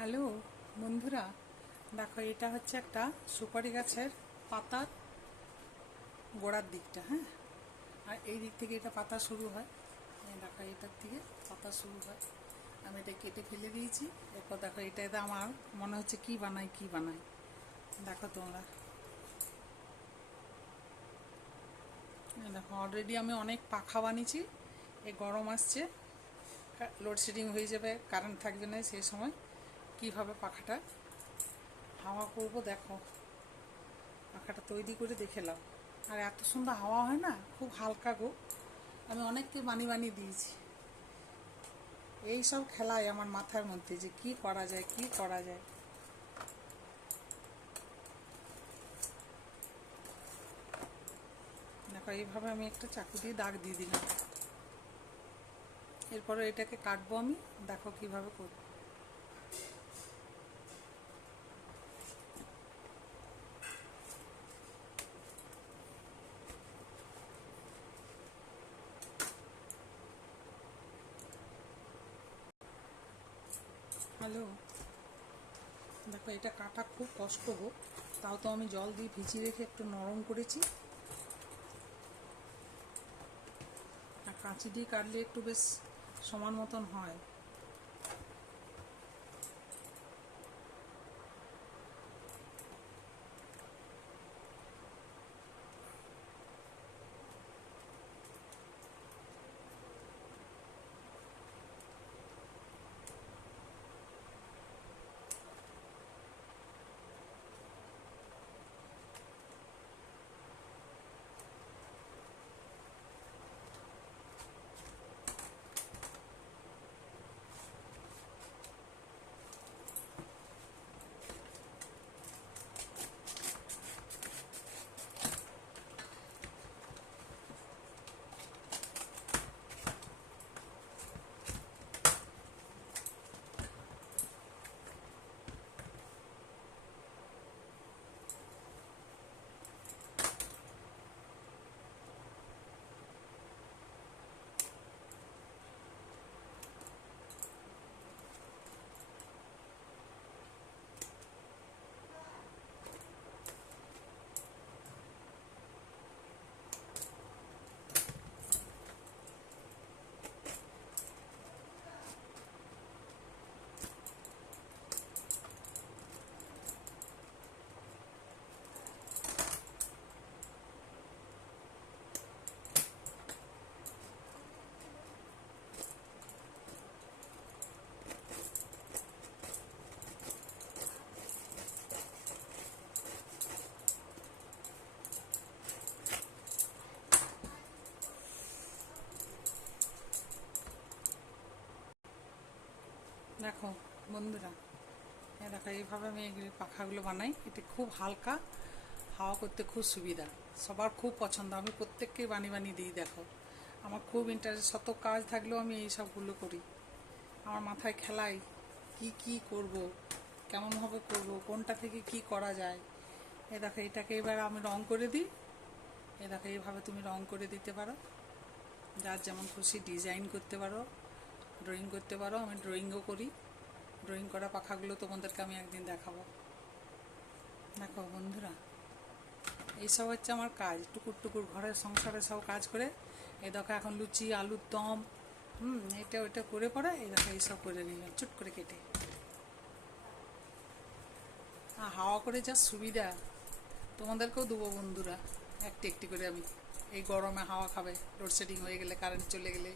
Hello, বন্ধুরা। দেখো, এটা হচ্ছে একটা সুপারি গাছের পাতার গোড়ার দিকটা হ্যাঁ? আর এই দিক থেকে এটা পাতা শুরু হয়। দেখো, এটার থেকে পাতা শুরু হয়। আমি এটা কেটে ফেলে দিয়েছি। এরপর দেখো, এটা এটা আমার মনে হচ্ছে কি বানাই কি বানাই। দেখো তোমরা। দেখো অলরেডি আমি অনেক পাখা বানিয়েছি। এই গরম আসছে। লোডশেডিং হয়ে যাবে কারেন্ট থাকবে না সেই সময়। কীভাবে পাখাটা? হাওয়া করব, দেখো। পাখাটা তৈরি করে দেখেলাম আর এত সুন্দর হাওয়া হয় না? খুব হালকা গো। আমি অনেককে বানিয়ে বানিয়ে দিয়েছি। এই সব খেলায় আমার মাথার মধ্যে যে কি করা যায়, কি করা যায়। দেখো, এইভাবে আমি একটা চাকু দিয়ে দাগ দিয়ে দিলাম। এরপরে এটাকে কাটবো আমি। দেখো কীভাবে করব। হ্যালো। দেখো, এটা কাটা খুব কষ্ট গো। তাও তো আমি জল দিয়ে ভিজিয়ে রেখে একটু নরম করেছি। আর কাঁচি দিয়ে কাটলে একটু বেশ সমান মতন হয়। দেখো, বন্ধুরা। এ দেখো, এইভাবে আমি এগুলি পাখাগুলো বানাই। এটি খুব হালকা, হাওয়া করতে খুব সুবিধা। সবার খুব পছন্দ। আমি প্রত্যেককে বানিয়ে বানিয়ে দিই, দেখো। আমার খুব ইন্টারেস্ট শত কাজ থাকলেও আমি এই সবগুলো করি। আমার মাথায় খেলাই, কি কি করব কেমনভাবে করব, কোনটা থেকে কি করা যায়। এ দেখো, এটাকে এবার আমি রং করে দিই। এ দেখো, এইভাবে তুমি রং করে দিতে পারো। যার যেমন খুশি ডিজাইন করতে পারো। ড্রয়িং করতে পারো, আমি ড্রয়িংও করি। ড্রয়িং করা পাখাগুলো তোমাদেরকে আমি একদিন দেখাবো। দেখো বন্ধুরা, এইসব হচ্ছে আমার কাজ। টুকুর টুকুর ঘরের সংসারে সব কাজ করে। এই দেখো এখন লুচি, আলুর দম, হুম, এটা ওইটা করে পরে এই দেখো এইসব করে নিলাম, চুট করে কেটে। আর হাওয়া করে যা সুবিধা, তোমাদেরকেও দেবো বন্ধুরা। একটি একটি করে আমি। এই গরমে হাওয়া খাবে লোডশেডিং হয়ে গেলে কারেন্ট চলে গেলে।